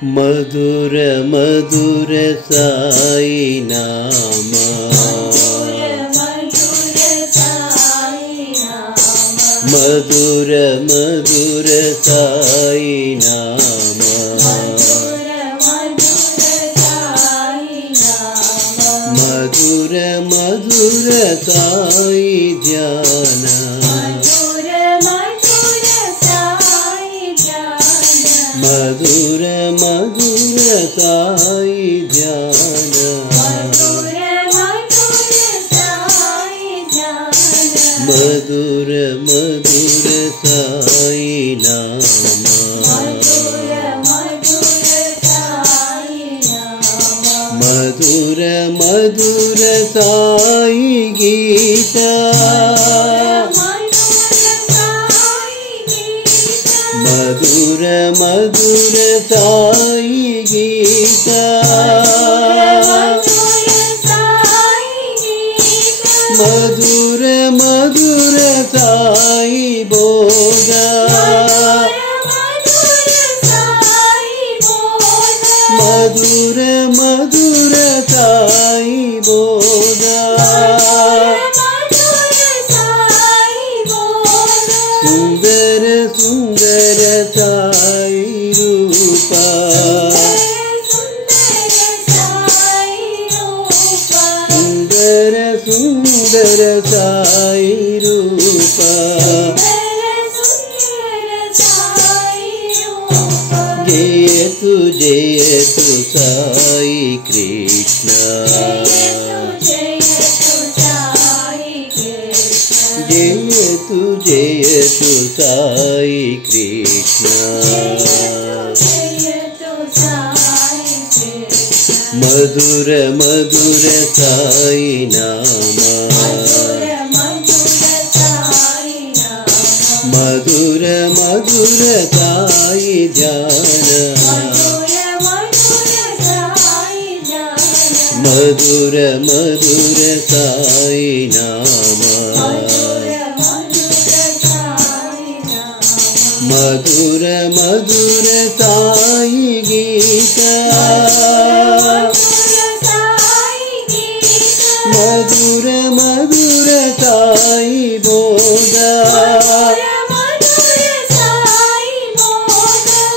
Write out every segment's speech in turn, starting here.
మధుర మధుర సాయి నామా మధుర మధుర సాయి నామా మధుర మధుర సాయి ధ్యాన మధుర మధుర సాయి ధ్యాన మధుర మధుర సాయి నామా మధుర మధుర సాయి గీత మధుర మధుర సాయి గీత మధుర మధుర సాయి బోధ మధుర మధుర సాయి బోధ సుందర సుందర సాయి రూప సుందర సుందర సాయి రూప జయతు జయతు సాయి కృష్ణ జయతు జయతు సాయి కృష్ణ మధుర మధుర సాయి నామా మధుర మధుర సాయి ధ్యాన మధుర మధుర సాయి నామా మధుర మధుర సాయి గీత మధుర మధుర సాయి బోధ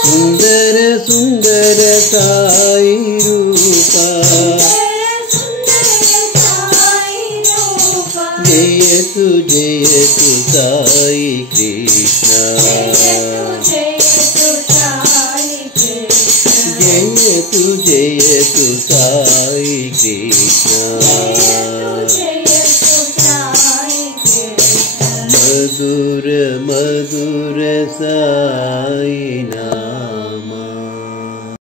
సుందర సుందర సాయి రూప జయతు జయతు సాయి కృష్ణ జయతు జయతు సాయి కృష్ణ మధుర మధుర సాయి నామా